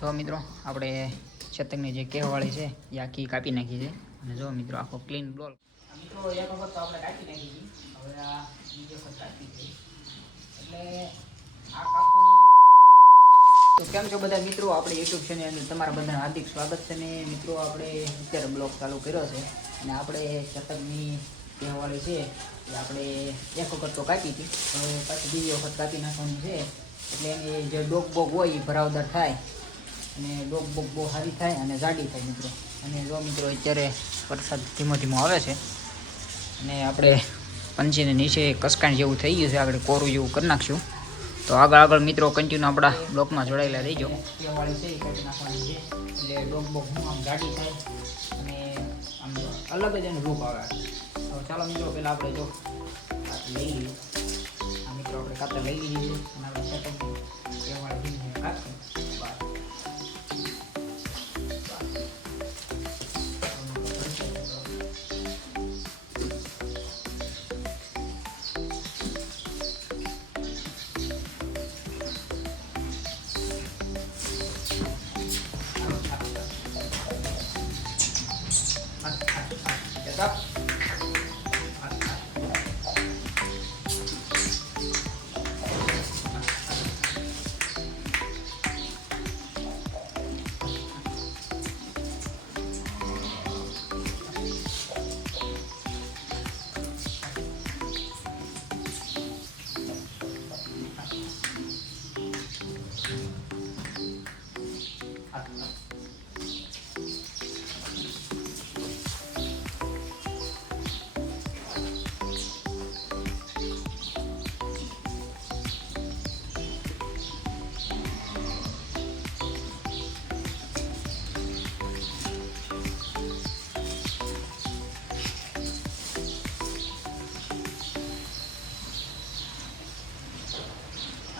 જો મિત્રો આપણે શતકની જે કહેવાળી છે એ આખી કાપી નાખી છે અને જો મિત્રો આખો ક્લીન બ્લોક મિત્રો એક વખત તો આપણે કાપી નાખી હતી, હવે આ બીજી વખત કાપી છે એટલે આ કાપવાનું. તો કેમ છો બધા મિત્રો, આપણે યુટ્યુબ ચેનલની તમારા બધાનું હાર્દિક સ્વાગત છે. ને મિત્રો આપણે અત્યારે બ્લોગ ચાલુ કર્યો છે અને આપણે શતકની કહેવાળી છે એ આપણે એક વખત તો કાપી હતી, હવે પાછી બીજી વખત કાપી નાખવાની છે એટલે એની જે ડોક બોક હોય એ ભરાવદાર થાય અને ડોક બોક બહુ સારી થાય અને જાડી થાય મિત્રો. અને જો મિત્રો અત્યારે વરસાદ ધીમો ધીમો આવે છે અને આપણે પંચીને નીચે કસકાણ જેવું થઈ ગયું છે, આગળ કોરું જેવું કરી નાખશું. તો આગળ મિત્રો કન્ટિન્યુ આપણા બ્લોકમાં જોડાયેલા રહીજો. કહેવાળી છે એ કાઢી નાખવાની છે એટલે ડોક બોક આમ જાડી થાય અને આમ અલગ જ એનું રૂપ આવે. તો ચાલો મિત્રો પહેલાં આપણે જો લઈ લઈએ. આ મિત્રો આપણે કાતર લઈ લીધી છે અને આપણે સેટઅપ કહેવાળી કાઢશું.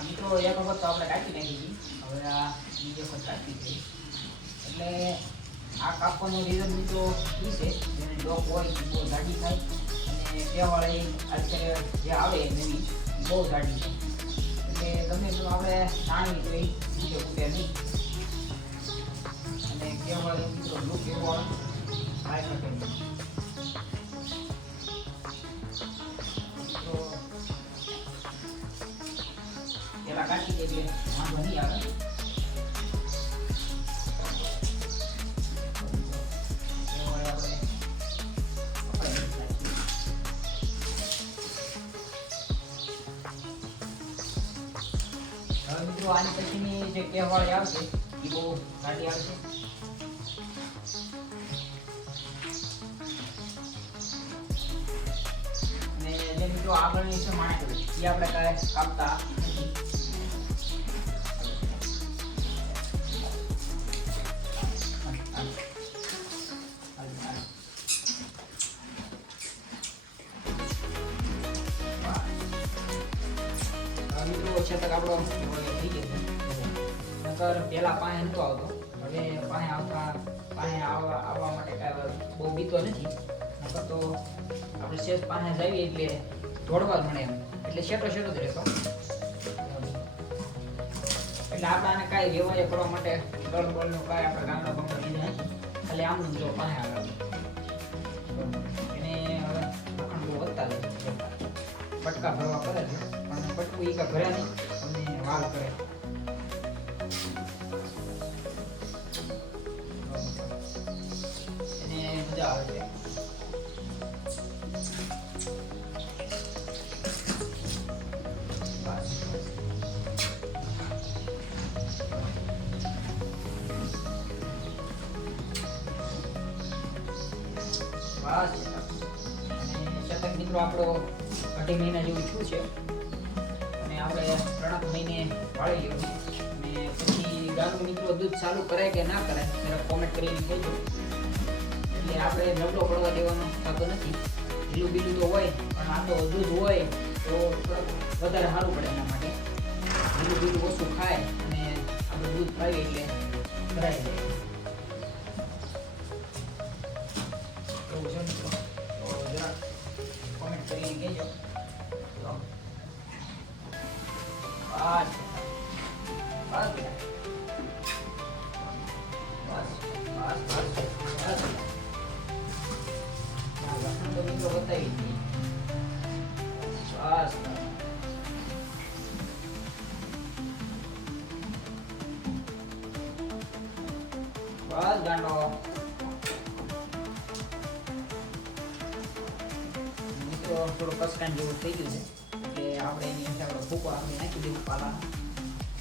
મિત્રો એક વખત તો આપણે કાપી નાખી હતી, હવે આ બીજી વખત કાપી છે એટલે આ કાપવાનું રીઝન મિત્રો એ છે જેને ડોક હોય એ બહુ જાડી થાય અને કહેવાળી અત્યારે જે આવે નવી બહુ જાડી થાય એટલે ગમે તો આપણે જાણવી તો એ બીજે ઉભે નહીં અને કહેવાળી મિત્રો લુક એવો થાય શકે નહીં. પેલા કાઢી દે એટલે વાંધો નહીં આવે. હવે મિત્રો આની પછીની જે કહેવાળી આવશે એ બહુ ગાડી આવશે. અને જે મિત્રો આગળની છે માણસ એ આપણે કાંઈ કાપતા નથી. છતક આપણો થઈ ગયો નકર પહેલાં પાસે નહોતો આવતો, હવે પાસે આવવા માટે કાંઈ બહુ બીતો નથી. નકર તો આપણે શેષ પાસે જઈએ એટલે દોડવા જ મળે એમ, એટલે શેટો જ રહેતો. એટલે આપણે આને કાંઈ વ્યવહાર કરવા માટે દળ બળનું કાંઈ આપણે ગામડા બંગડા લીધા નથી, ખાલી આમનું જો પાસે આગળ એને હવે અખંડ બહુ વધતા જાય પટકા ભરવા કરે છે પણ પટકું એ કાંઈ ભર્યા નહીં અને વાલ કરે. એને મજા આવે છે. શતક મિત્રો આપણો 2.5 મહિના જેવું થયું છે અને આપણે 3 મહિને વાળી લેવું અને પછી ગામનું મિત્રો દૂધ ચાલુ કરાય કે ના કરાય જરા કોમેન્ટ કરીને કહેજો. એટલે આપણે નબળો પડવા દેવાનો થતો નથી. ઢીલું બીલું તો હોય પણ આ તો દૂધ હોય તો વધારે સારું પડે એના માટે. ઢીલું બીલું ઓછું ખાય અને આપણે દૂધ પાઈએ એટલે ભરાઈ જાય. એવું છે મિત્રો, તો જરા કોમેન્ટ કરીને કહેજો. તો બસ તો મિત્રો બતાવી દીધી. બસ બસ ગાંડો. મિત્રો થોડું કસકાન જેવું થઈ ગયું છે એટલે આપણે એની અંદર ભૂકો આપણે નાખી દેવું પાલા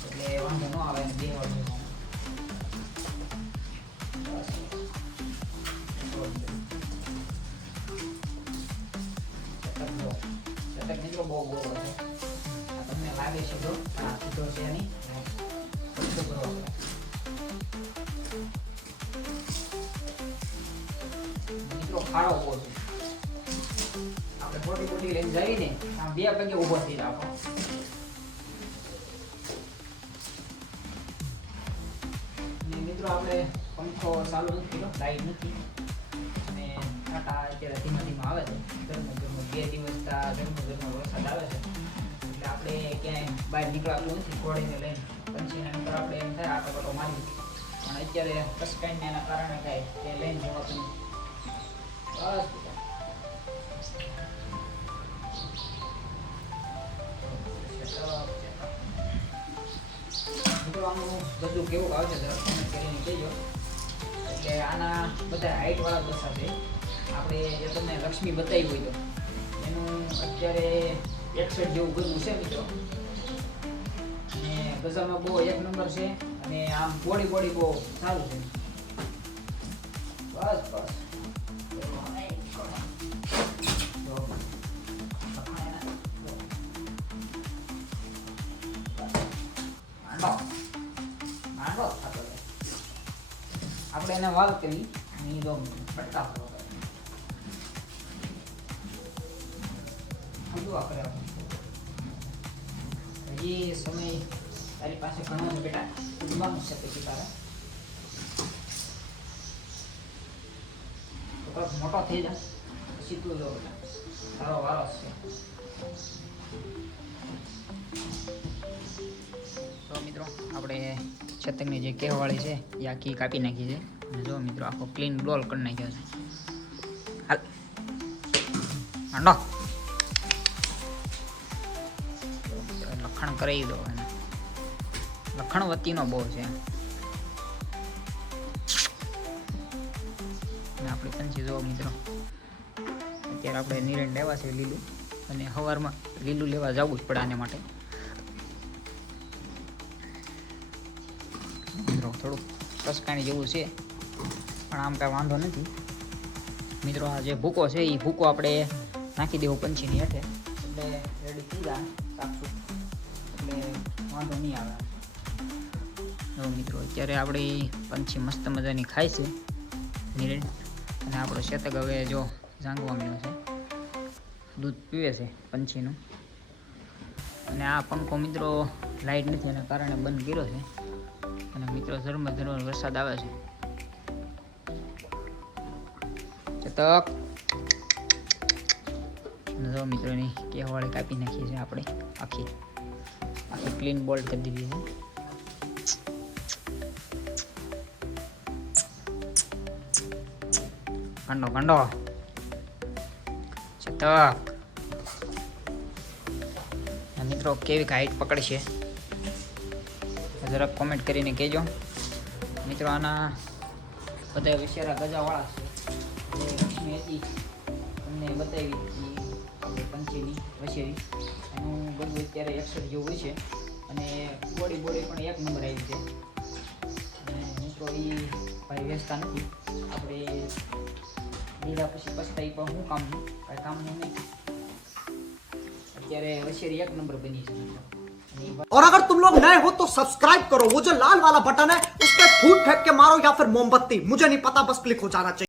એટલે વાંધો ન આવે ને બેવાનું. શતક મિત્રો બહુ ગોળો છે. આ તમને લાગે છે તો આ સીધો છે નહીં મિત્રો ખાડો બહુ છે. આપણે મોટી મોટી લઈને જઈએ ને આમ બે પગે ઊભો થઈ રાખો. મિત્રો આપણે પંખો ચાલુ નથી કર્યો, લાઈટ નથી અને કાંટા અત્યારે ધીમે ધીમે આવે છે. ગરમ 2 દિવસ ગરમ વરસાદ આવે છે એટલે આપણે ક્યાંય બહાર નીકળાતું નથી. ઘોડીને લઈને પંછીને અંદર આપણે એમ થાય આટો બાટો મારી પણ અત્યારે કસકાઈને એના કારણે કાંઈ કે લઈને જવાતું નથી. બસ મિત્રો આનું બધું કેવું આવે છે જરા કોમેન્ટ કરીને કહેજો. એટલે આના બધા હાઈટ વાળા દોસા છે. આપણે જે તમને લક્ષ્મી બતાવી હોય તો એનું અત્યારે 61 જેવું ગજું છે મિત્રો અને ગજામાં બહુ 1 નંબર છે અને આમ બોડી બહુ સારું છે. બસ બસ આપણે એને વાલ કરી ની દો ફટકા કરો કરે હજી સમય તારી પાસે ઘણો છે બેટા. ઉડવાનું છે પછી તારે મોટો થઈ જાય પછી તું જો બેટા તારો વારો છે. તો મિત્રો આપણે શતકની જે કહેવાળી છે એ આખી કાપી નાખી છે અને જો મિત્રો આખો ક્લીન રોલ કરી નાખ્યો છે. હાલ હાંડો લખણ કરી દો એને. લખણ વતીનો બહુ છે અને આપણી પંછી જો મિત્રો અત્યારે આપણે નિરણ લેવા છે લીલું અને સવારમાં લીલું લેવા જવું જ પડે આને માટે. થોડુંક કસકાણી જેવું છે પણ આમ કાંઈ વાંધો નથી મિત્રો. આ જે ભૂકો છે એ ભૂકો આપણે નાખી દેવો પંછીની હેઠે એટલે રેડી થઈ જાય સાફસૂફ એટલે વાંધો નહીં આવે. જો મિત્રો અત્યારે આપણી પંછી મસ્ત મજાની ખાય છે નિરણ અને આપણો શતક હવે જો જાંગવા મળ્યો છે, દૂધ પીવે છે પંછીનું. અને આ પંખો મિત્રો લાઇટ નથી એના કારણે બંધ કર્યો છે અને મિત્રો ઝરમર વરસાદ આવે છે. ચતક જો મિત્રોની કેવાળી કાપી નાખી છે આપણે આખી ક્લીન બોલ્ટ કરી દીધી છે. ગંડો ચતક મિત્રો કેવી હાઈટ પકડશે જરાક કોમેન્ટ કરીને કહેજો મિત્રો. આના બધા વિશેરા ગજાવાળા છે જે લક્ષ્મી હતી તમને બતાવી હતી પંચીની વશેરી. એનું બધું અત્યારે 61 જેવું હોય છે અને બોડી પણ 1 નંબર આવી છે. અને મિત્રો એ ભાઈ વેચતા નથી, આપણે લીધા પછી પછતાઈ પણ શું કામનું, કાંઈ કામનું નહીં. અત્યારે વશેરી 1 નંબર બની છે. और अगर तुम लोग नए हो तो सब्सक्राइब करो, वो जो लाल वाला बटन है उस पर फूट फेंक के मारो या फिर मोमबत्ती, मुझे नहीं पता, बस क्लिक हो जाना चाहिए।